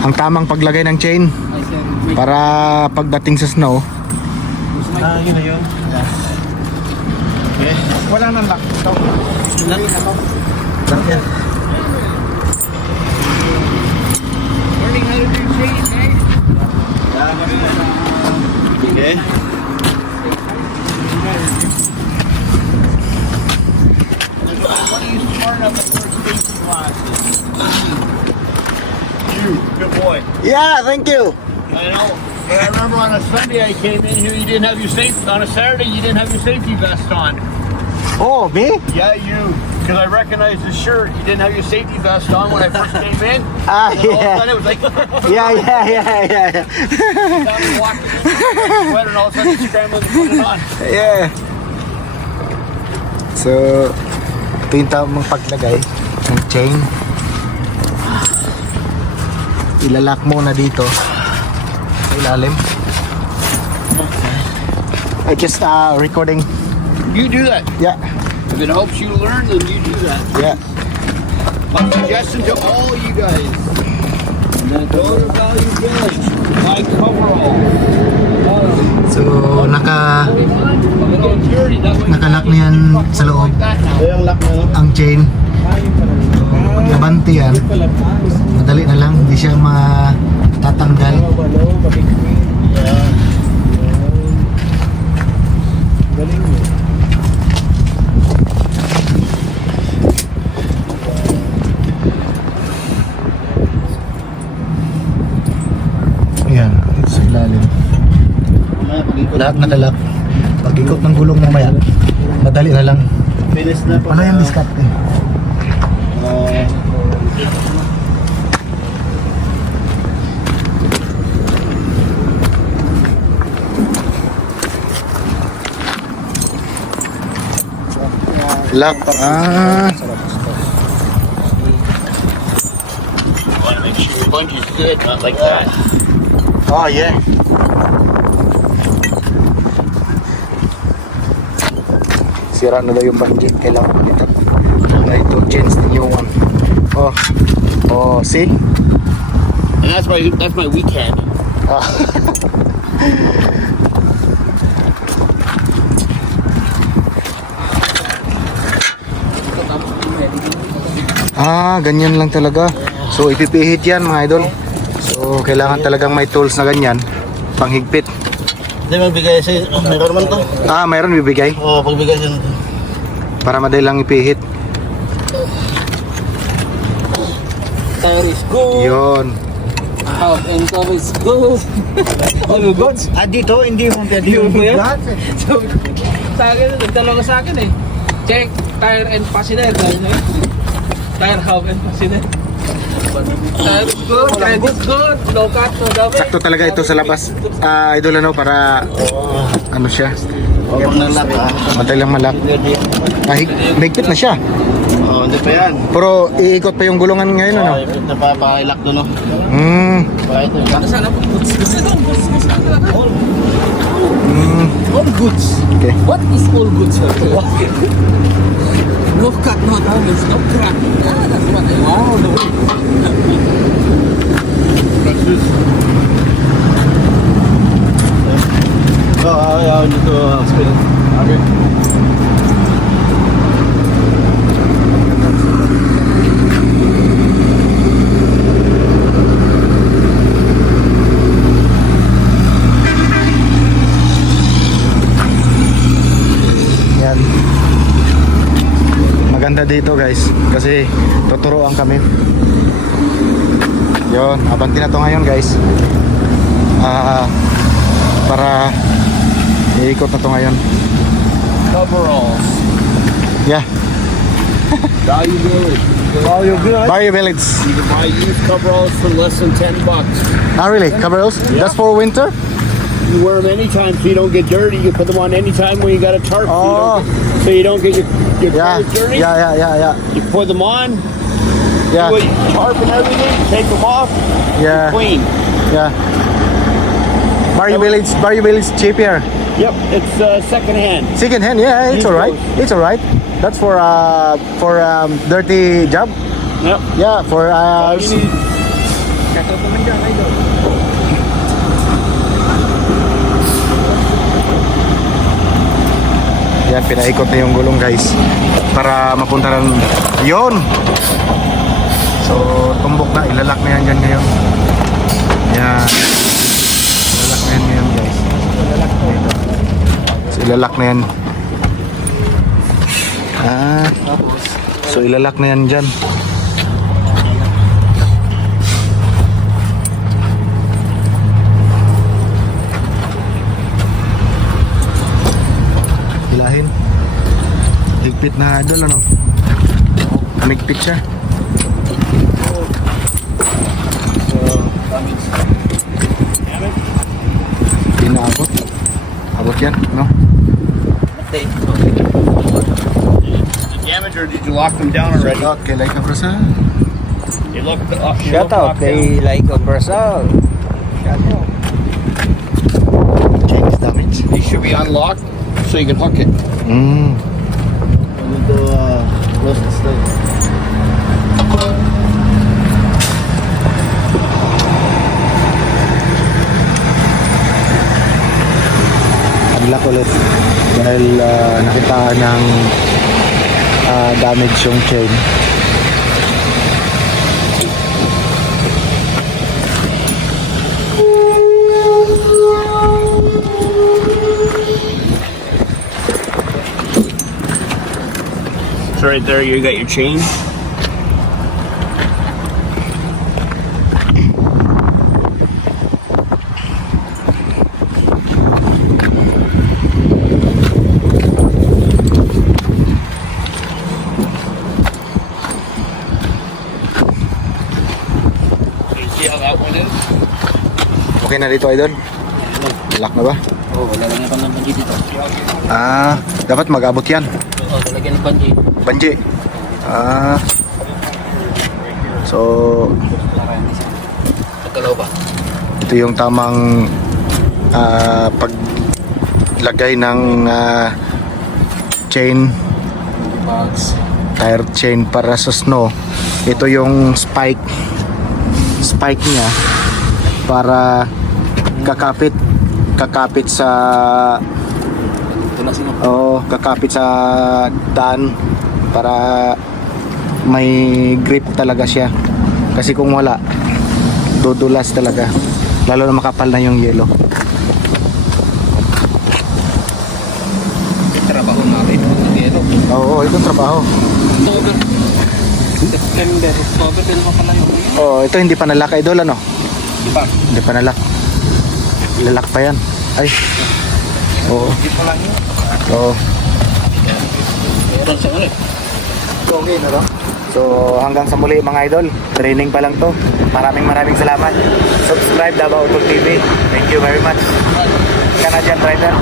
ang tamang paglagay ng chain para pagdating sa snow. Yun na yun. Okay. Wala nang lock. Ito. Lock yan. Learning how to do chain, eh? Okay. What are you smart enough to first safety classes? You, good boy. Yeah, thank you. I know. But I remember on a Sunday I came in here, you didn't have your safety, on a Saturday you didn't have your safety vest on. Oh, me? Yeah, you. Because I recognized the shirt. You didn't have your safety vest on when I first came in. Ah, And all of a yeah. sudden it was like, Yeah. down and walking sweater and all of a sudden scrambling to put it on. Yeah. So, ito yung tamang paglagay ng chain. Ilalak muna dito sa ilalim. I just recording. You do that. Yeah, If it helps you learn, then you do that. yeah. My suggestion to all you guys, Dakota Value Village, my coverall. So, A little dirty, that way nakalak na yan sa loob like that now. Ito yung lock na, no? ang chain. Pag nabanti yan, madali na lang, hindi siya matatanggal. Yeah. Galing mo. Ayan, dito sa ilalim. Lahat nakalak. Pag-ikot ng gulong mamaya, madali na lang. Bilis na pa. Wala yung diskarte. Lock. Ah. You want to make sure your bungee's good, not like that. Oh, yeah. Sira na daw yung bungee. Kailangan palitan. Na ito, change the new one. Oh. Oh, see? And that's my weekend. Ah. Ganyan lang talaga. So, ipipihit yan mga idol. So, kailangan talagang may tools na ganyan. Panghigpit. Hindi magbigay sa meron man to. Mayroon bibigay. Oo, pagbigay siya. Para madali lang ipihit. Tire is good. Yun. Half and cover is good. All good. Dito, hindi mo pwede yung lahat. So, sa akin, nagtalaga sa akin eh. Check, tire and fastener. Tire, half and fastener. Tire is good, tread is good, no cut, no double. Sakto talaga ito sa labas. Idol ano, para ano siya. O, pag nalak ha. Madali lang malak. Mahigpit na siya. Oo, hindi pa yan. Pero iikot pa yung gulungan ngayon ano. Oo, ipit na pa, pakilak doon, no? Para ito. Sana po goods. Kasi doon, goods. All goods. Okay. What is all goods? No cut, no damage, no crack. That's what I want. Ayaw dito, spin. Okay. Yan. Maganda dito guys kasi tuturuan kami. Yon, abanti na to ngayon guys. Para iikot na to ngayon. Coveralls. Yeah. Value Village. Barrio Village. You can buy used coveralls for less than $10. Really? Coveralls? Yeah. That's for winter? You wear them anytime so you don't get dirty. You put them on anytime when you got a tarp Oh. so you don't get your Yeah. clothes dirty. Yeah. You put them on, Yeah. put your tarp and everything, take them off, Yeah. clean. Yeah. Barrio Village cheap here. Yep, it's second hand. Second hand, yeah, it's Used alright. clothes. It's alright. That's for dirty job. Yep. Yeah, for All you need Shoutout naman dyan, idol. Yan, pinaikot na yung gulong guys para mapunta ng yon. So tumbok na, ilalak na yan dyan ngayon. Yan, ilalak na yan ngayon guys. So ilalak na yan. So ilalak na yan dyan. Hilahin. Higpit na idol, ano? Higpit siya. Hindi na abot. Abot yan, no? Damage or did you lock them down already? Okay, like a prasa. You look Shout out kay Laika Brazil. Shout out. Check is damage. They should be unlocked so you can hook it. Mm. need to close the stove. Unlock ulit dahil nakita ng damage yung chain. So right there you got your chain. Okay na dito, idol? Lock na ba? Oh, wala lang yung panji dito. Dapat mag-abot yan. Oh, lalagyan ng panji. Banji. So, Nagkalaw ba? ito yung tamang paglagay ng chain, tire chain para sa snow. Ito yung spike niya para kakapit sa kakapit sa daan para may grip talaga siya. Kasi kung wala, dudulas talaga. Lalo na makapal na yung yelo. Trabaho natin. Oo, itong trabaho. October. September. October din pa pala yung Oo, ito hindi pa nalak, idol, ano? Di ba? Hindi pa nalak. Lalak pa yan. Ay. Oo. Di pa lang yun. Oo. Meron siya ulit. Okay na ba? So hanggang sa muli mga idol. Training pa lang to. Maraming salamat. Subscribe Davao Auto TV. Thank you very much. Canadian Rider.